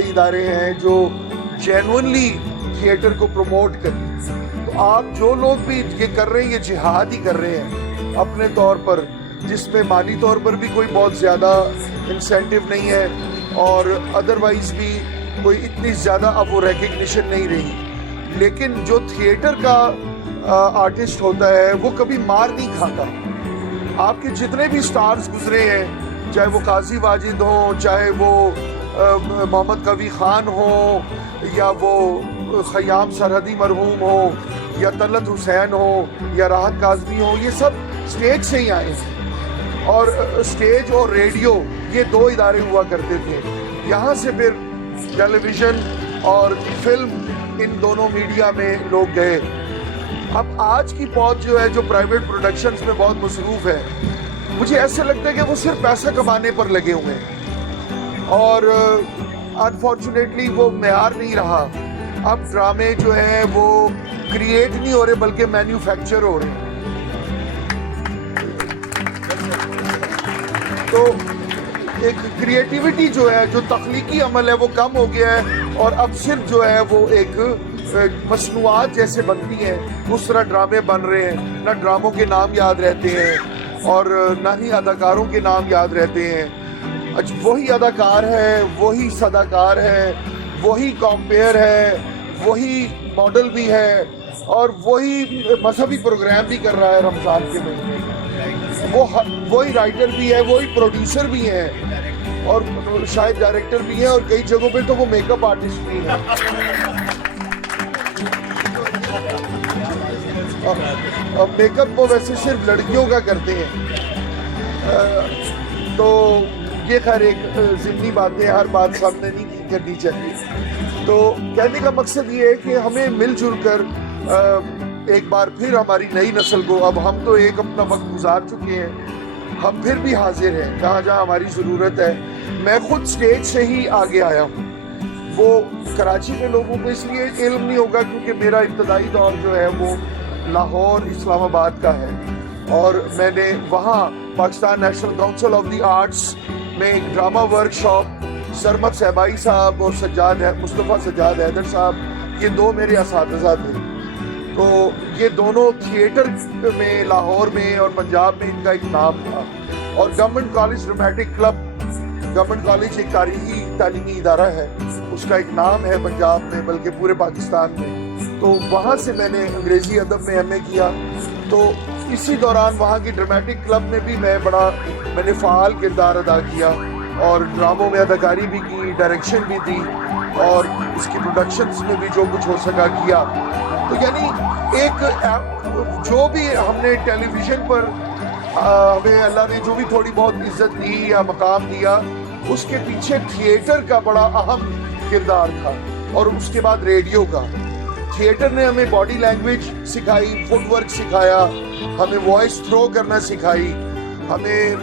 ادارے ہیں جو جینوئنلی تھیٹر کو پروموٹ کریں. تو آپ جو لوگ بھی یہ کر رہے ہیں یہ جہاد ہی کر رہے ہیں اپنے طور پر, جس میں مالی طور پر بھی کوئی بہت زیادہ انسینٹیو نہیں ہے اور ادروائز بھی کوئی اتنی زیادہ اب وہ ریکگنیشن نہیں رہی. لیکن جو تھیٹر کا آرٹسٹ ہوتا ہے وہ کبھی مار نہیں کھاتا. آپ کے جتنے بھی سٹارز گزرے ہیں, چاہے وہ قاضی واجد ہوں, چاہے وہ محمد قوی خان ہوں, یا وہ خیام سرحدی مرحوم ہو, یا طلعت حسین ہو, یا راحت کاظمی ہو, یہ سب اسٹیج سے ہی آئے ہیں. اور اسٹیج اور ریڈیو یہ دو ادارے ہوا کرتے تھے. یہاں سے پھر ٹیلی ویژن اور فلم, ان دونوں میڈیا میں لوگ گئے. اب آج کی پوج جو ہے, جو پرائیویٹ پروڈکشنز میں بہت مصروف ہے, مجھے ایسے لگتا ہے کہ وہ صرف پیسہ کمانے پر لگے ہوئے ہیں اور انفارچونیٹلی وہ معیار نہیں رہا. اب ڈرامے جو ہیں وہ کریٹ نہیں ہو رہے بلکہ مینوفیکچر ہو رہے ہیں. تو ایک کریٹیوٹی جو ہے, جو تخلیقی عمل ہے وہ کم ہو گیا ہے, اور اب صرف جو ہے وہ ایک مصنوعات جیسے بنتی ہیں اس طرح ڈرامے بن رہے ہیں. نہ ڈراموں کے نام یاد رہتے ہیں اور نہ ہی اداکاروں کے نام یاد رہتے ہیں. وہی اداکار ہے, وہی صداکار ہے, وہی کمپیئر ہے, وہی ماڈل بھی ہے, اور وہی مذہبی پروگرام بھی کر رہا ہے رمضان کے مہینے. وہی رائٹر بھی ہے, وہی پروڈیوسر بھی ہے, اور شاید ڈائریکٹر بھی ہے, اور کئی جگہوں پہ تو وہ میک اپ آرٹسٹ بھی ہے. میک اپ وہ ویسے صرف لڑکیوں کا کرتے ہیں. تو یہ خیر ایک ضمنی بات ہے, ہر بات سامنے نہیں کرنی چاہیے. تو کہنے کا مقصد یہ ہے کہ ہمیں مل جل کر ایک بار پھر ہماری نئی نسل کو, اب ہم تو ایک اپنا وقت گزار چکے ہیں, ہم پھر بھی حاضر ہیں جہاں جہاں ہماری ضرورت ہے. میں خود سٹیج سے ہی آگے آیا ہوں. وہ کراچی میں لوگوں کو اس لیے علم نہیں ہوگا کیونکہ میرا ابتدائی دور جو ہے وہ لاہور, اسلام آباد کا ہے, اور میں نے وہاں Pakistan national council of the arts میں ایک ڈرامہ ورک شاپ, سرمد صاحبائی صاحب اور مصطفیٰ سجاد حیدر صاحب, یہ دو میرے اساتذہ تھے. تو یہ دونوں تھیٹر میں لاہور میں اور پنجاب میں ان کا ایک نام تھا. اور government college dramatic club, government college ایک تاریخی تعلیمی ادارہ ہے, اس کا ایک نام ہے پنجاب میں بلکہ پورے پاکستان میں. تو وہاں سے میں نے انگریزی ادب میں ایم اے کیا. تو اسی دوران وہاں کی ڈرامٹک کلب میں بھی میں نے فعال کردار ادا کیا, اور ڈراموں میں اداکاری بھی کی, ڈائریکشن بھی دی, اور اس کی پروڈکشنز میں بھی جو کچھ ہو سکا کیا. تو یعنی ایک جو بھی ہم نے ٹیلی ویژن پر ہمیں اللہ نے جو بھی تھوڑی بہت عزت دی یا مقام دیا, اس کے پیچھے تھیٹر کا بڑا اہم کردار تھا, اور اس کے بعد ریڈیو کا. تھیٹر نے ہمیں باڈی لینگویج سکھائی, فٹ ورک سکھایا, ہمیں وائس تھرو کرنا سکھائی, ہمیں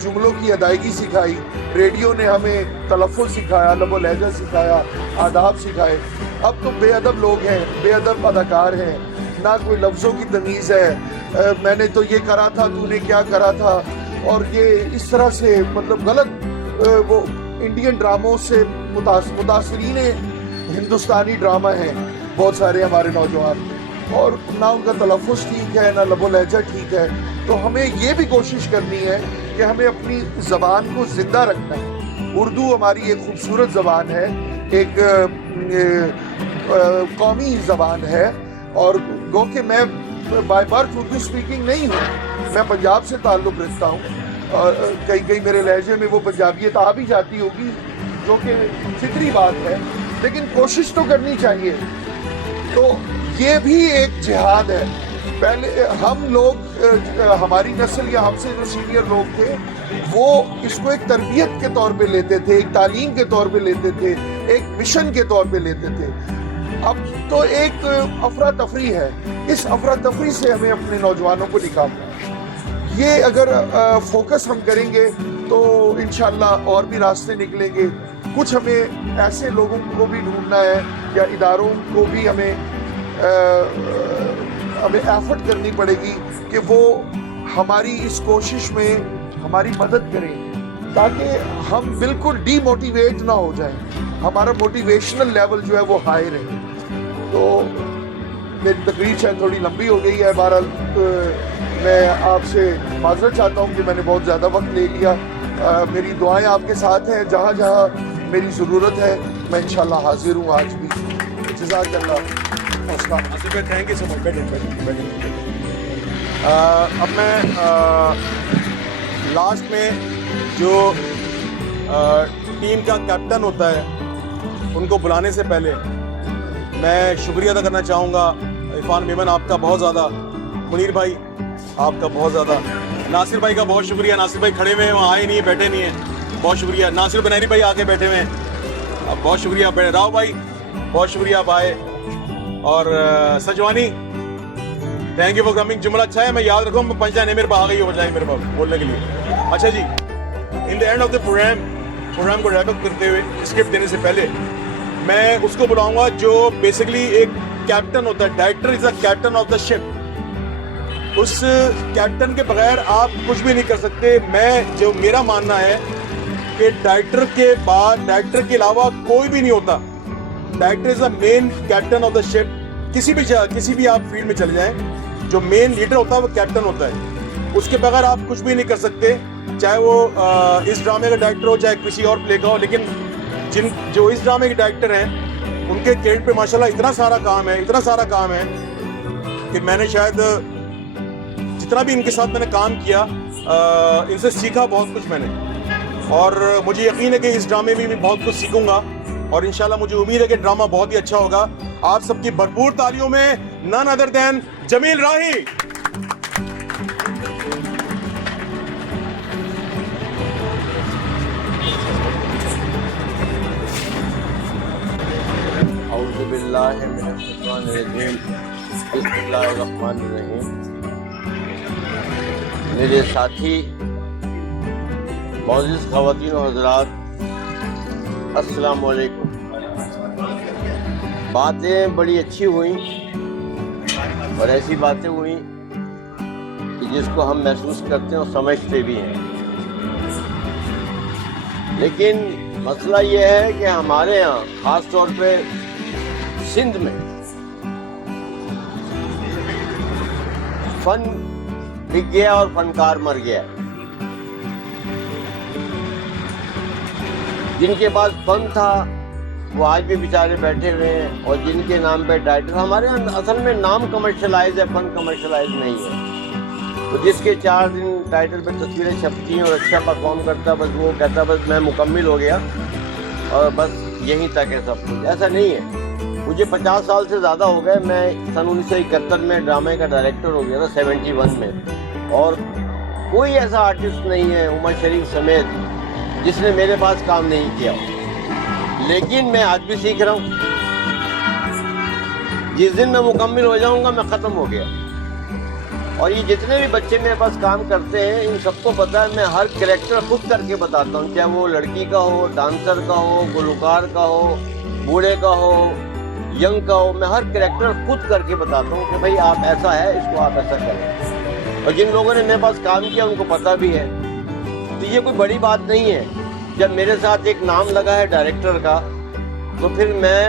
جملوں کی ادائیگی سکھائی. ریڈیو نے ہمیں تلفظ سکھایا, لب و لہجہ سکھایا, آداب سکھائے. اب تو بے ادب لوگ ہیں, بے ادب اداکار ہیں, نہ کوئی لفظوں کی تمیز ہے. میں نے تو یہ کرا تھا, تو نے کیا کرا تھا, اور یہ اس طرح سے مطلب غلط وہ انڈین ڈراموں سے متاثرین ہندوستانی ڈرامہ ہیں بہت سارے ہمارے نوجوان, اور نہ ان کا تلفظ ٹھیک ہے, نہ لب و لہجہ ٹھیک ہے. تو ہمیں یہ بھی کوشش کرنی ہے کہ ہمیں اپنی زبان کو زندہ رکھنا ہے. اردو ہماری ایک خوبصورت زبان ہے, ایک قومی زبان ہے, اور گو کہ میں بائی برتھ اردو اسپیکنگ نہیں ہوں, میں پنجاب سے تعلق رکھتا ہوں, اور کئی میرے لہجے میں وہ پنجابیت آ بھی جاتی ہوگی جو کہ فطری بات ہے, لیکن کوشش تو کرنی چاہیے. تو یہ بھی ایک جہاد ہے. پہلے ہم لوگ, ہماری نسل یا ہم سے جو سینئر لوگ تھے, وہ اس کو ایک تربیت کے طور پہ لیتے تھے, ایک تعلیم کے طور پہ لیتے تھے, ایک مشن کے طور پہ لیتے تھے. اب تو ایک افراتفری ہے. اس افراتفری سے ہمیں اپنے نوجوانوں کو نکالنا ہے. یہ اگر فوکس ہم کریں گے تو انشاءاللہ اور بھی راستے نکلیں گے. کچھ ہمیں ایسے لوگوں کو بھی ڈھونڈنا ہے یا اداروں کو بھی ہمیں ایفرٹ کرنی پڑے گی کہ وہ ہماری اس کوشش میں ہماری مدد کریں. تاکہ ہم بالکل ڈی موٹیویٹ نہ ہو جائیں, ہمارا موٹیویشنل لیول جو ہے وہ ہائی رہے. تو میری تقریر شاید تھوڑی لمبی ہو گئی ہے. بہرحال میں آپ سے معذرت چاہتا ہوں کہ میں نے بہت زیادہ وقت لے لیا. میری دعائیں آپ کے ساتھ ہیں, جہاں جہاں میری ضرورت ہے میں انشاءاللہ حاضر ہوں آج بھی. جزاک اللہ. تھینک یو سو مچ. اب میں لاسٹ میں جو ٹیم کا کیپٹن ہوتا ہے ان کو بلانے سے پہلے میں شکریہ ادا کرنا چاہوں گا. عرفان میمن آپ کا بہت زیادہ, منیر بھائی آپ کا بہت زیادہ, ناصر بھائی کا بہت شکریہ. ناصر بھائی کھڑے ہوئے ہیں, وہاں آئے نہیں ہیں, بیٹھے نہیں ہیں, بہت شکریہ. ناصر بنیری بھائی آ کے بیٹھے ہوئے ہیں, بہت شکریہ. راؤ بھائی بہت شکریہ آپ آئے. اور سجوانی تھینک یو فار کمنگ. جملہ اچھا ہے, میں یاد رکھوں, پنچ لائنیں میرے پاس آ گئی ہو جائیں میرے پاس بولنے کے لیے. اچھا جی, in the end of the programme کو ریپ اپ کرتے ہوئے اسکرپٹ دینے سے پہلے میں اس کو بلاؤں گا جو بیسکلی ایک کیپٹن ہوتا ہے. Director is the captain of the ship. اس کیپٹن کے بغیر آپ کچھ بھی نہیں کر سکتے. جو میرا ماننا ہے کہ ڈائریکٹر کے بعد, ڈائریکٹر کے علاوہ کوئی بھی نہیں ہوتا. Director is the man captain of the ship. کسی بھی آپ فیلڈ میں چلے جائیں, جو مین لیڈر ہوتا ہے وہ کیپٹن ہوتا ہے. اس کے بغیر آپ کچھ بھی نہیں کر سکتے, چاہے وہ اس ڈرامے کا ڈائریکٹر ہو چاہے کسی اور پلے کا ہو. لیکن جو اس ڈرامے کے ڈائریکٹر ہیں ان کے کریڈٹ پہ ماشاءاللہ اتنا سارا کام ہے کہ میں نے شاید جتنا بھی ان کے ساتھ میں نے کام کیا ان سے سیکھا بہت کچھ میں نے. اور مجھے یقین ہے کہ اس ڈرامے میں بھی بہت کچھ سیکھوں گا, اور انشاءاللہ مجھے امید ہے کہ ڈرامہ بہت ہی اچھا ہوگا. آپ سب کی بھرپور تالیوں میں نن ادر دین جمیل راہی. اعوذ باللہ من الشیطان الرجیم, بسم اللہ الرحمن الرحیم. میرے ساتھی معزز خواتین و حضرات, السلام علیکم. باتیں بڑی اچھی ہوئیں اور ایسی باتیں ہوئیں کہ جس کو ہم محسوس کرتے ہیں اور سمجھتے بھی ہیں. لیکن مسئلہ یہ ہے کہ ہمارے ہاں خاص طور پہ سندھ میں فن بک گیا اور فنکار مر گیا. جن کے پاس فن تھا وہ آج بھی بیچارے بیٹھے ہوئے ہیں, اور جن کے نام پہ ٹائٹل, ہمارے اصل میں نام کمرشلائز ہے, فن کمرشلائز نہیں ہے. تو جس کے 4 دن ٹائٹل پہ تصویریں چھپتی ہیں اور اچھا پرفارم کرتا, بس وہ کہتا بس میں مکمل ہو گیا اور بس یہیں تک ہے سب کچھ. ایسا نہیں ہے. مجھے 50 سال سے زیادہ ہو گئے. میں سن 1971 میں ڈرامے کا ڈائریکٹر ہو گیا تھا, 71 میں, اور کوئی ایسا آرٹسٹ نہیں ہے عمر شریف سمیت جس نے میرے پاس کام نہیں کیا. لیکن میں آج بھی سیکھ رہا ہوں. جس دن میں مکمل ہو جاؤں گا میں ختم ہو گیا. اور یہ جتنے بھی بچے میرے پاس کام کرتے ہیں ان سب کو پتہ ہے میں ہر کریکٹر خود کر کے بتاتا ہوں, چاہے وہ لڑکی کا ہو, ڈانسر کا ہو, گلوکار کا ہو, بوڑھے کا ہو, ینگ کا ہو. میں ہر کریکٹر خود کر کے بتاتا ہوں کہ بھائی آپ ایسا ہے, اس کو آپ ایسا کریں. اور جن لوگوں نے میرے پاس کام کیا ان کو پتہ بھی ہے. تو یہ کوئی بڑی بات نہیں ہے. جب میرے ساتھ ایک نام لگا ہے ڈائریکٹر کا تو پھر میں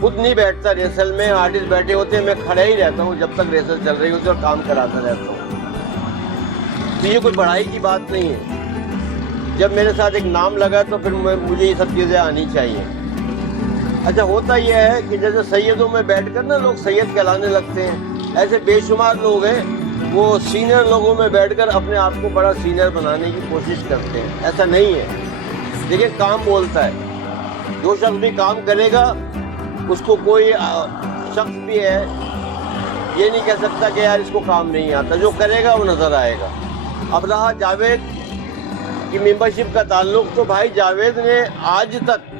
خود نہیں بیٹھتا ریہرسل میں. آرٹسٹ بیٹھے ہوتے ہیں, میں کھڑا ہی رہتا ہوں جب تک ریہرسل چل رہی ہوتی ہے اور کام کراتا رہتا ہوں. تو یہ کوئی بڑائی کی بات نہیں ہے. جب میرے ساتھ ایک نام لگا تو پھر مجھے یہ سب چیزیں آنی چاہیے. اچھا ہوتا یہ ہے کہ جیسے سیدوں میں بیٹھ کر نا لوگ سید کہلانے لگتے ہیں, ایسے بے شمار لوگ ہیں وہ سینئر لوگوں میں بیٹھ کر اپنے آپ کو بڑا سینئر بنانے کی کوشش کرتے ہیں. ایسا نہیں ہے. دیکھیں کام بولتا ہے. جو شخص بھی کام کرے گا اس کو کوئی شخص بھی ہے یہ نہیں کہہ سکتا کہ یار اس کو کام نہیں آتا. جو کرے گا وہ نظر آئے گا. اب رہا جاوید کی ممبرشپ کا تعلق, تو بھائی جاوید نے آج تک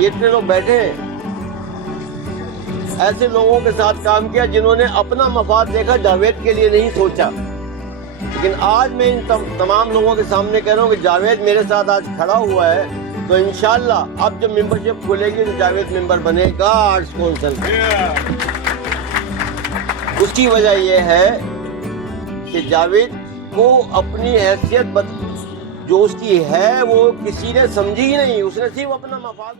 یہ اتنے لوگ بیٹھے ہیں ایسے لوگوں کے ساتھ کام کیا جنہوں نے اپنا مفاد دیکھا, جاوید کے لیے نہیں سوچا. لیکن آج میں ان تمام لوگوں کے سامنے کہہ رہا ہوں کہ جاوید میرے ساتھ آج کھڑا ہوا ہے, تو انشاءاللہ اب جب ممبرشپ کھلے گی تو جاوید ممبر بنے گا آرٹس کونسل. اس کی وجہ یہ ہے کہ جاوید کو اپنی حیثیت جو اس کی ہے وہ کسی نے سمجھی ہی نہیں, اس نے صرف اپنا مفاد